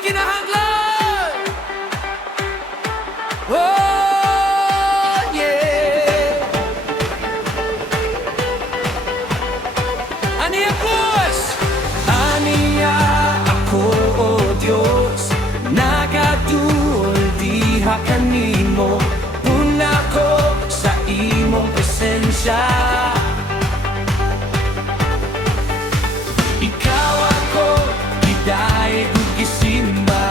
kinahanglan. Oh, yeah. Aniya Cruz. Aniya ako, oh Diyos, nagaduol diha kanimo. Una ko sa imong presensya. Ikaw ako, hidayet ug gisimba.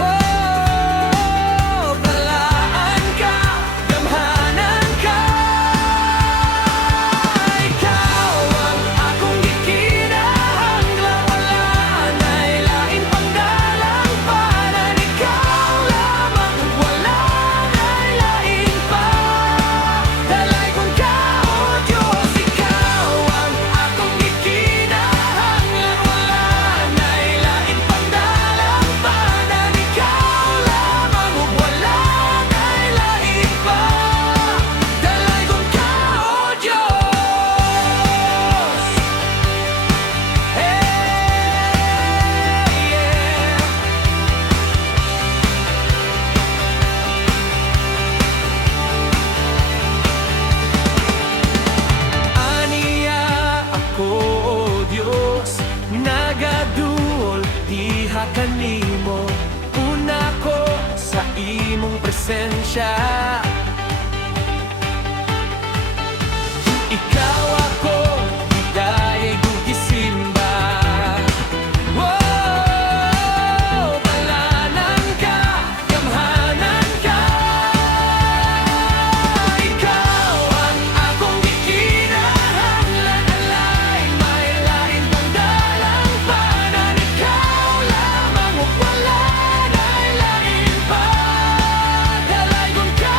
Oh, balaan ka, gamhanan ka. Ikaw ang akong gikinahanglan, wala na'y lain pangdalang para ikaw lamang, wala na'y lain pa. Dalaygon ka, oh Diyos, ikaw ang akong gikinahanglan, wala na'y lain pangdalang para ikaw lamang, wala na'y lain pa. Dalaygon ka, oh Diyos. Hey, yeah. Aniya ako, oh Diyos, nagaduol diha kanimo. Una ko sa imong presensya. Ikaw ako, hidayet ug gisimba. Oh, balanan ka, gamhanan ka. Ikaw ang akong gikinahanglan, alay may lain pangdalang para ikaw lamang, ug wala na'y lain pa. Dalaygon ka,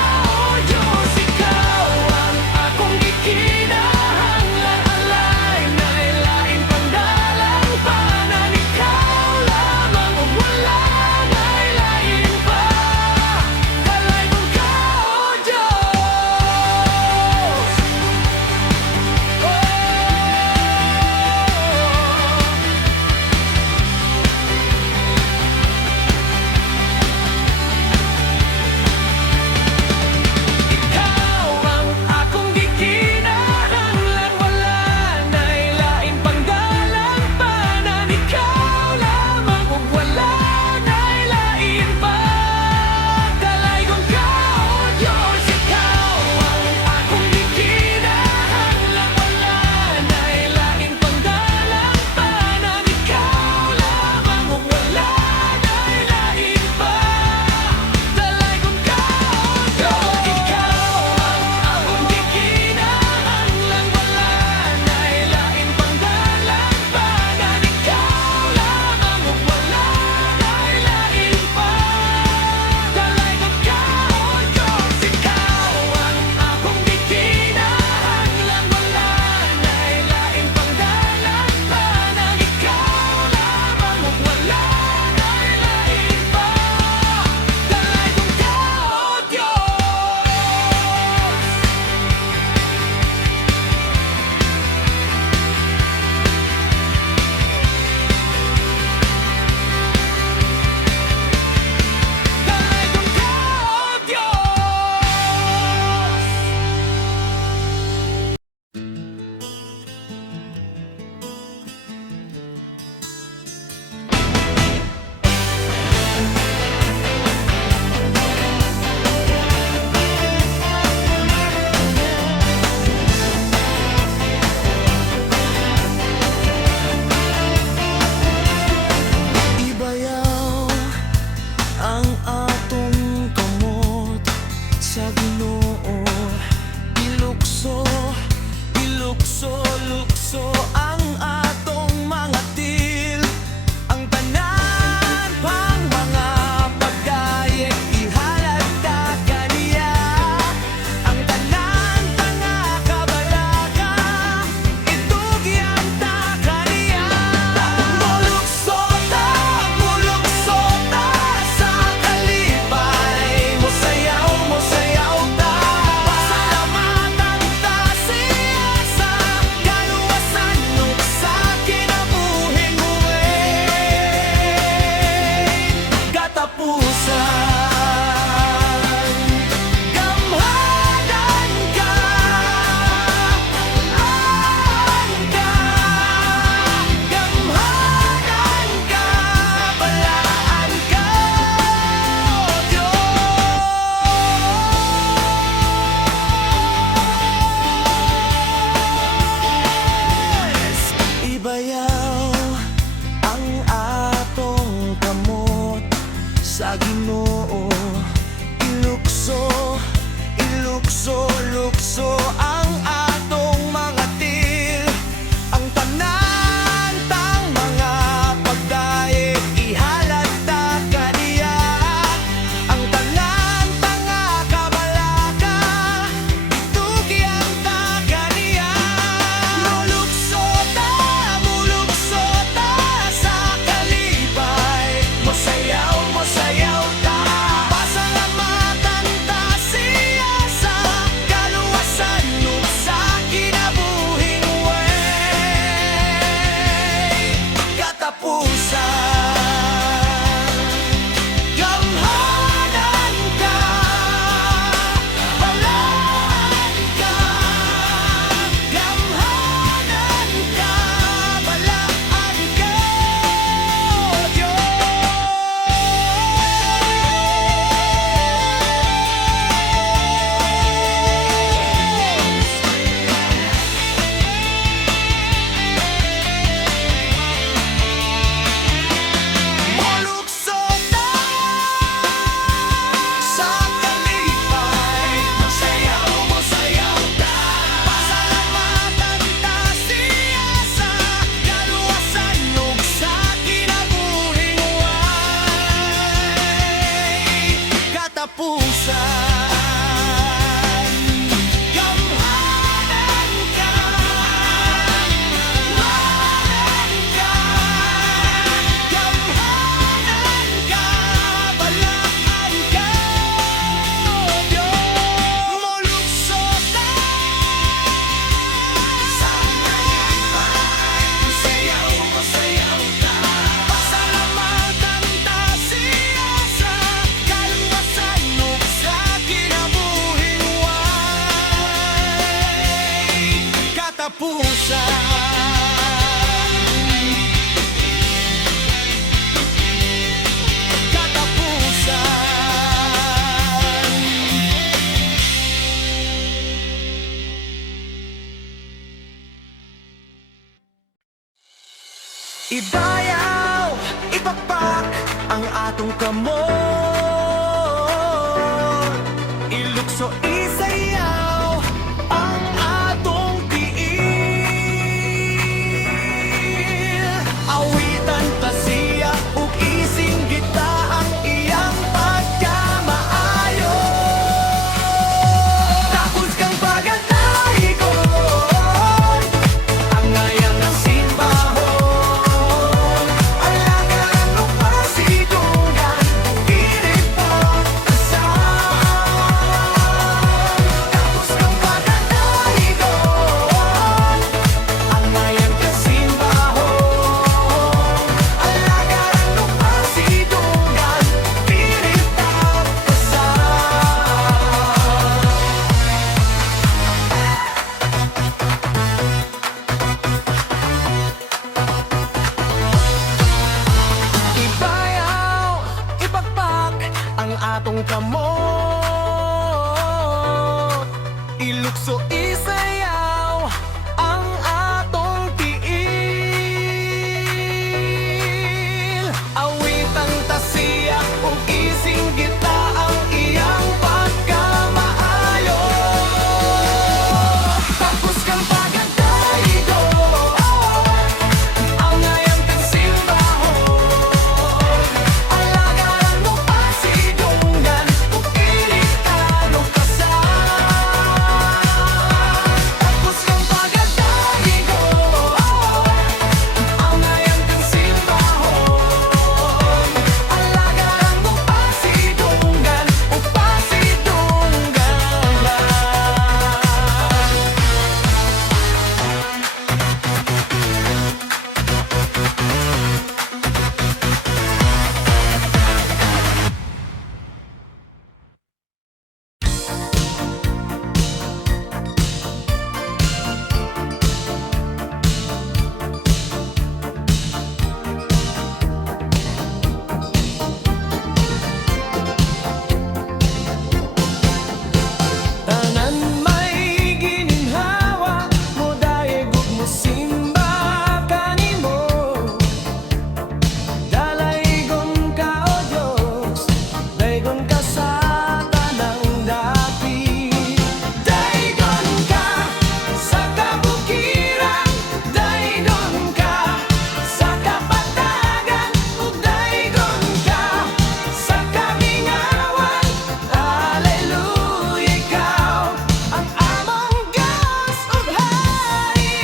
Idayaw, ipakpak ang atong kamot. Ilukso, isayaw ang atong tiil. Awitan ta siya ug isinggita ang iyang pagkamaayo. Tapos kang pagkataigon ang ngayang nasimbahon. Alagaran o pasidungan, pilit pagkasan. Tapos kang pagkataigon ang ngayang nasimbahon. Alagaran o pasidungan, pilit pagkasan. Ibayaw, ipakpak ang atong kamot. Ilukso, isayaw ang atong tiil. Awitan ta siya ug isinggita ang iyang pagkamaayo. Tapos kang pagkataigon ang ngayang kansimbahon. Alagaran mo pasidungan ug ilitan o kasan. Tapos kang pagkataigon ang ngayang kansimbahon. Alagaran mo pasidungan ug pasidungan. Tanan may gininhawa mo daig ug mosimba kanimo. Dalaygon ka o Dios, daygon ka sa tanang dapit. Daygon ka sa kabukiran, daygon ka sa kapatagan, ug daygon ka sa kamingawan. Hallelujah, ikaw ang among Diyos ug Hari.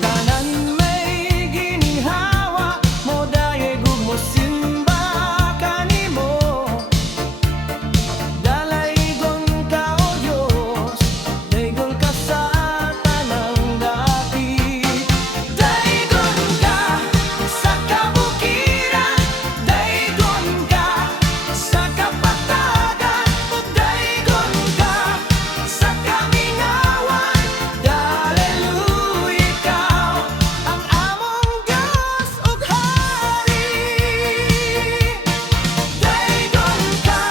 Tanan may gininhawa mo daig ug mosimba kanimo. Dalaygon ka o Dios, daygon ka sa tanang dapit. Daygon ka sa kabukiran, daygon ka sa kapatagan, ug daygon ka sa kamingawan. Hallelujah, ikaw ang among Diyos ug Hari. Daygon ka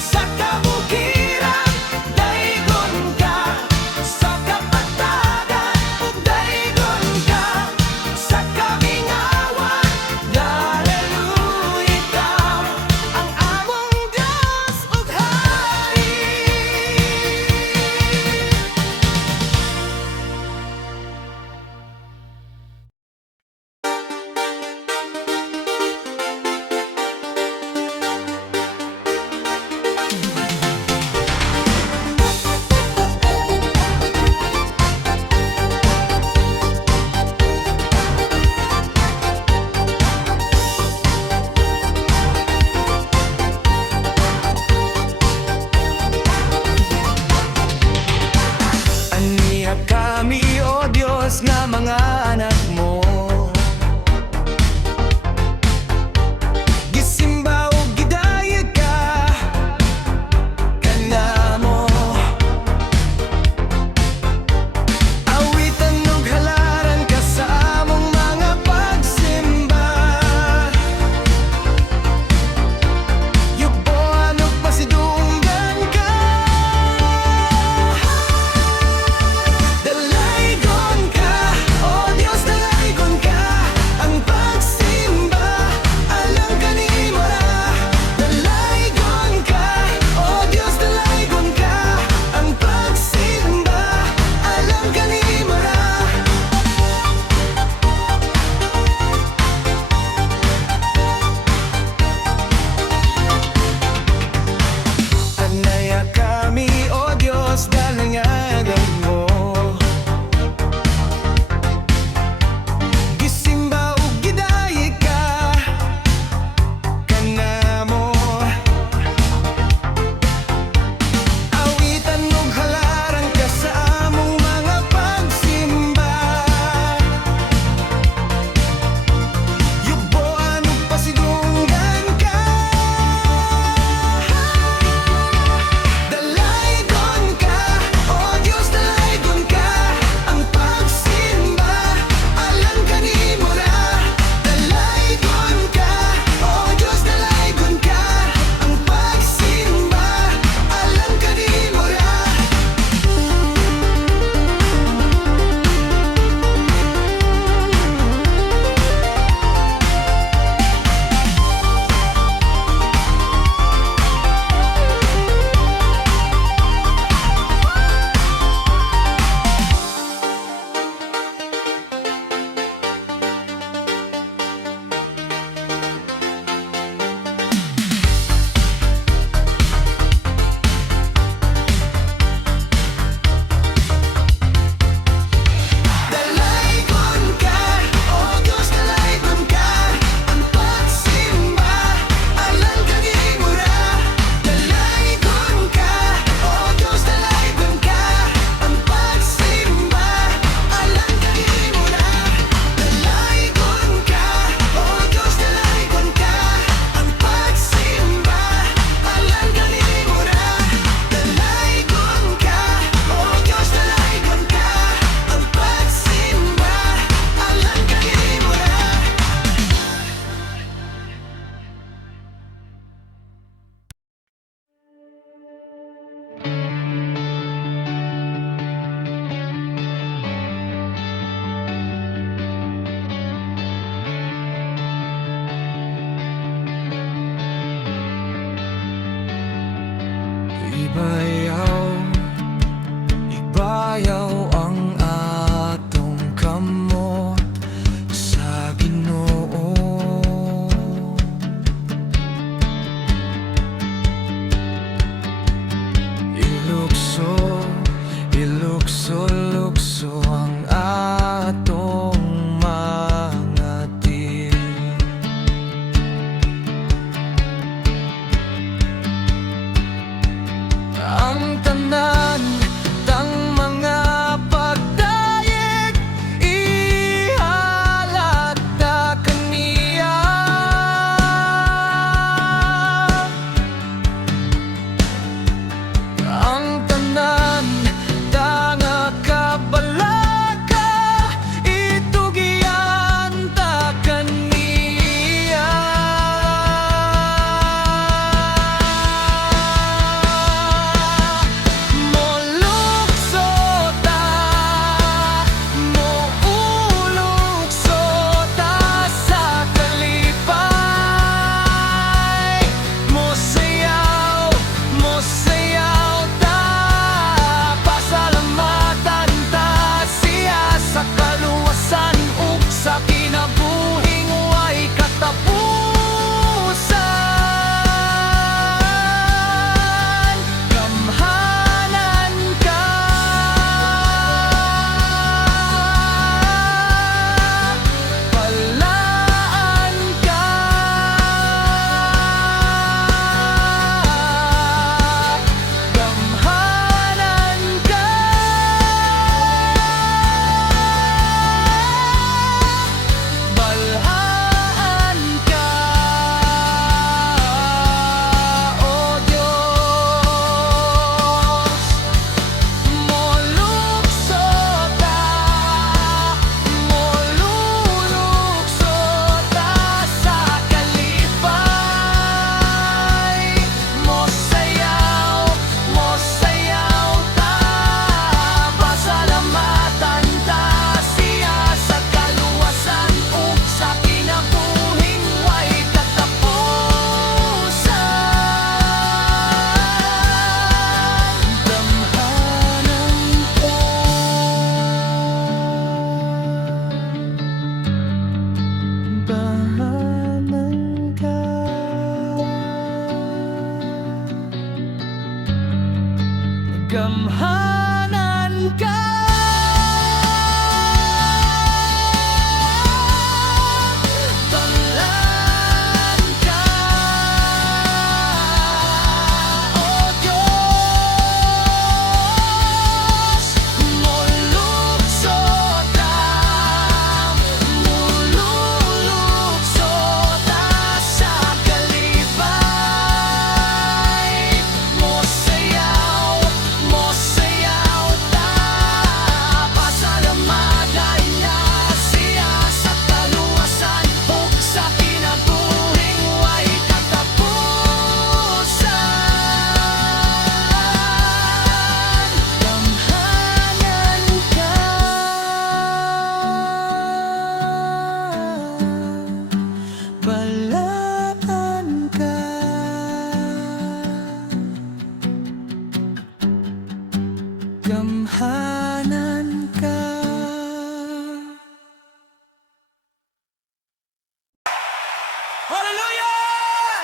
sa kabukiran, daygon ka sa kapatagan, ug daygon ka sa kamingawan. Hallelujah, ikaw ang among Diyos ug Hari. Aniya kami, O Diyos, nga mga anak mo. Gisimba o gidayag ka kanamo. Awitan lukso-lukso ang atong mga dil. Ang tanan tang mga pagdayeg ihalat ta kaniya. Ang tanan tanga kabalaga itugyan ta kaniya. Molukso ta, moulukso ta sa kalipay. Mosayaw, mosayaw ta, pasalamatan ta siya sa kaluwasan ug sa kinabuhing way katapusan. Gamhanan ka, balaan ka, gamhanan ka, balhaan ka, O Diyos. Molukso ta, molulukso ta sa kalipay. Mosayaw, mosayaw ta, pasalamatan ta siya sa kaluwasan ug sa kinabuhing way katapusan. Damhanan ka, gamhanan ka, balaan ka, O Diyos. Molukso ta, mululukso ta sa kalipay. Mosayaw, mosayaw ta, pasalamatan niya siya sa kaluwasan ug sa kinabuhing way katapusan. Gamhanan ka, balaan ka, gamhanan ka. Hallelujah!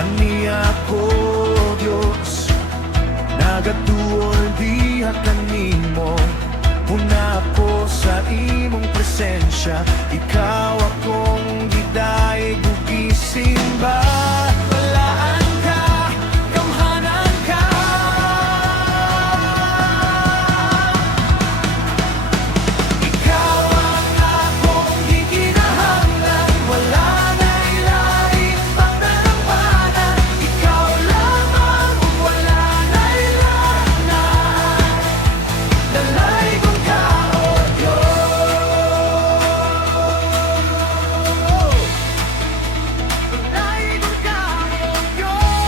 Ania ko, Diyos, nagatuol diha kanimo. Una ako sa imong presensya, ikaw akong gidaig ug gisimba. Balaan ka, gamhanan ka, ikaw ang akong gikinahanglan. Wala na'y lain pang nanawanan, ikaw lamang ug wala na'y lanan. Dalaygon ka, O Diyos. Dalaygon ka, O Diyos.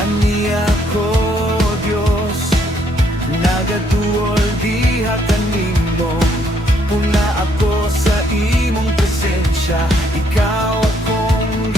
Ania ko, Diyos, nagatuol diha kanimo. Una ako sa imong presensya, ikaw akong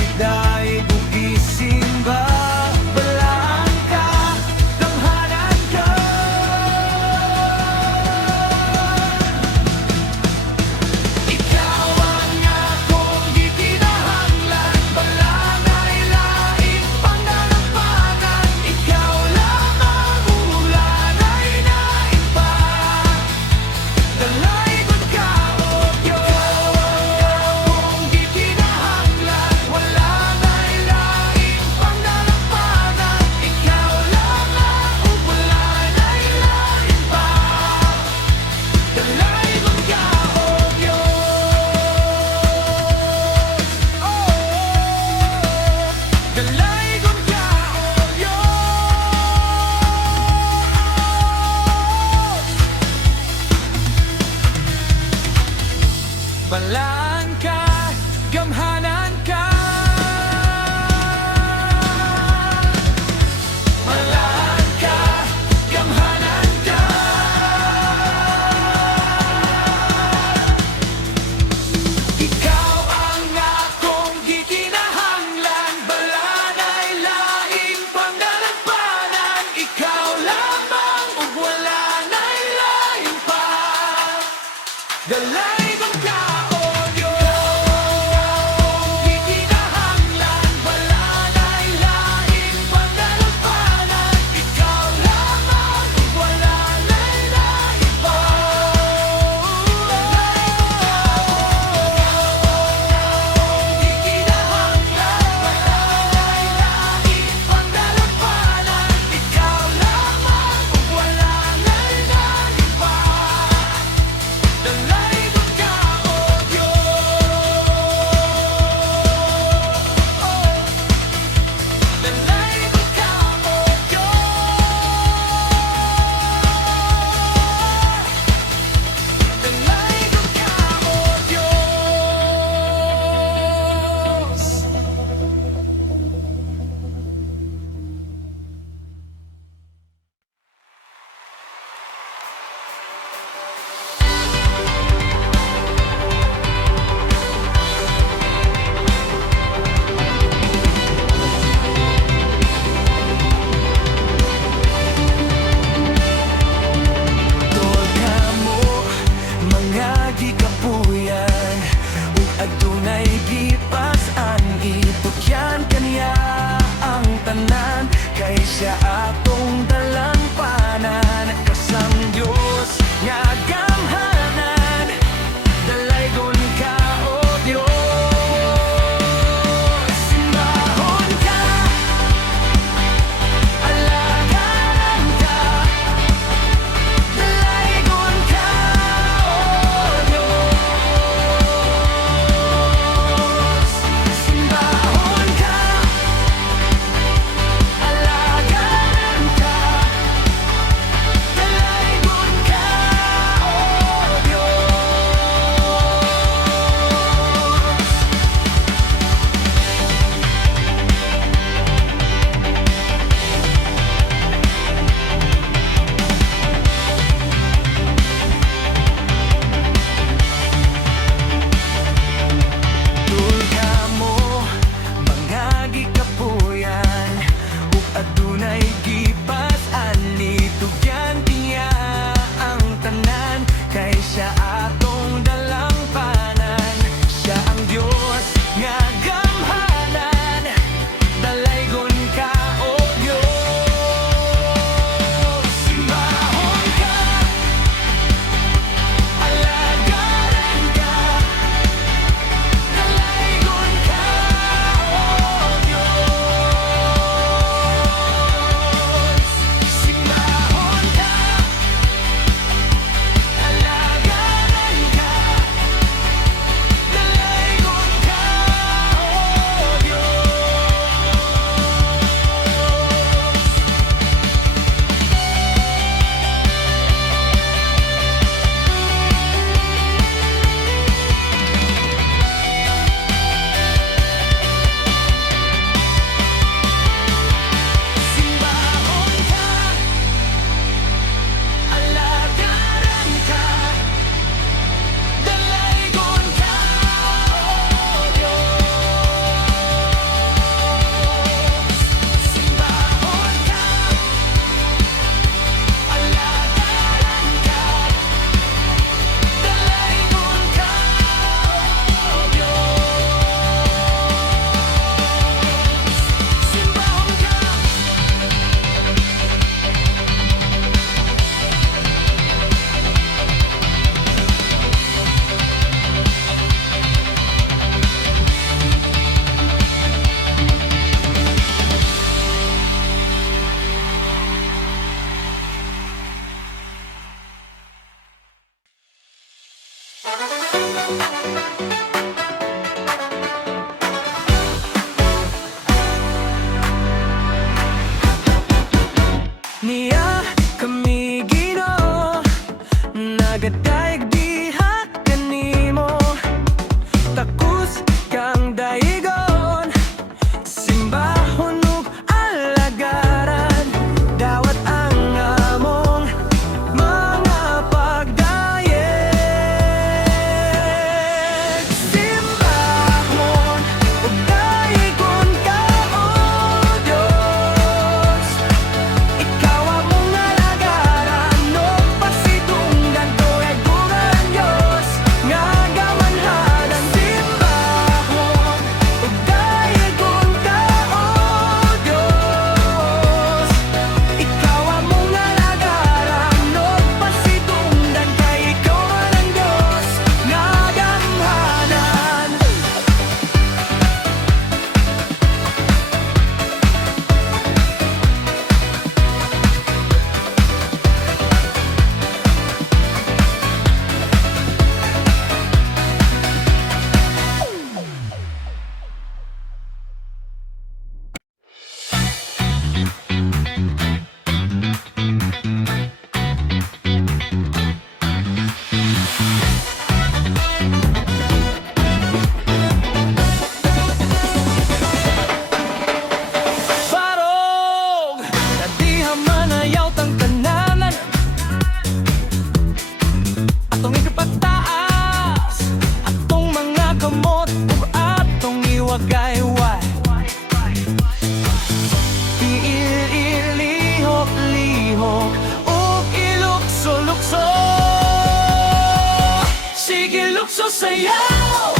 sayaw!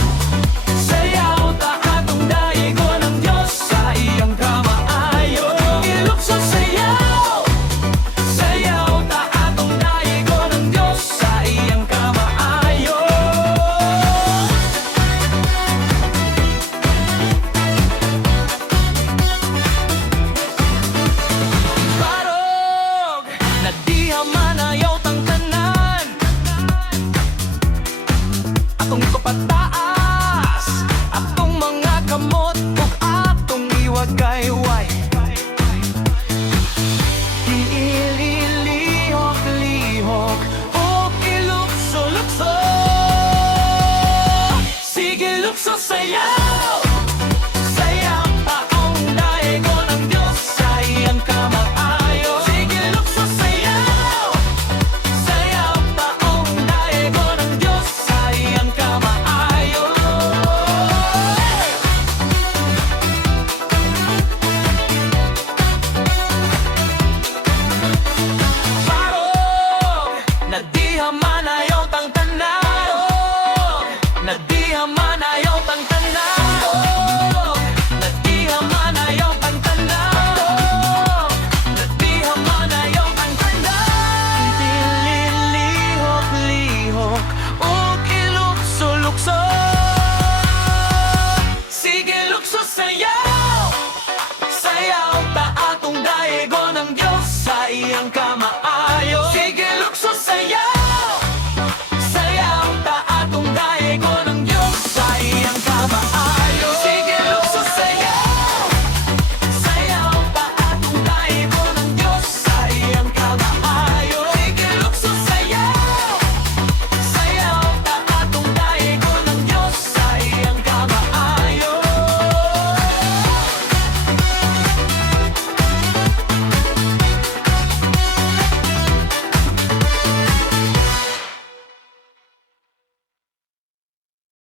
Sayaw ta atong daigo ng Diyos sa iyang kamaayo. Ilukso sayaw! Sayaw ta atong daigo ng Diyos sa iyang kamaayo. Barog na diha manayaw tang tanan, atong kapataas, atong mga kamot ug atong iwagayway. Diililihok-lihok ug ilukso-lukso. Sige lukso sayaw! Sayaw taong daigo ng Diyos sa iyang kamaayo. Sige lukso sayaw! Sayaw taong daigo ng Diyos sa iyang kamaayo. Barog na diha manayaw tang tanan, na diha manayaw tang tanan, na diha manayaw tang tanan, na diha manayaw tang tanan. Dililihok-lihok ug ilukso-lukso. Sige lukso sayaw! Sayaw ta atong daigo ng Diyos sa iyang kamaayo. Sige lukso sayaw!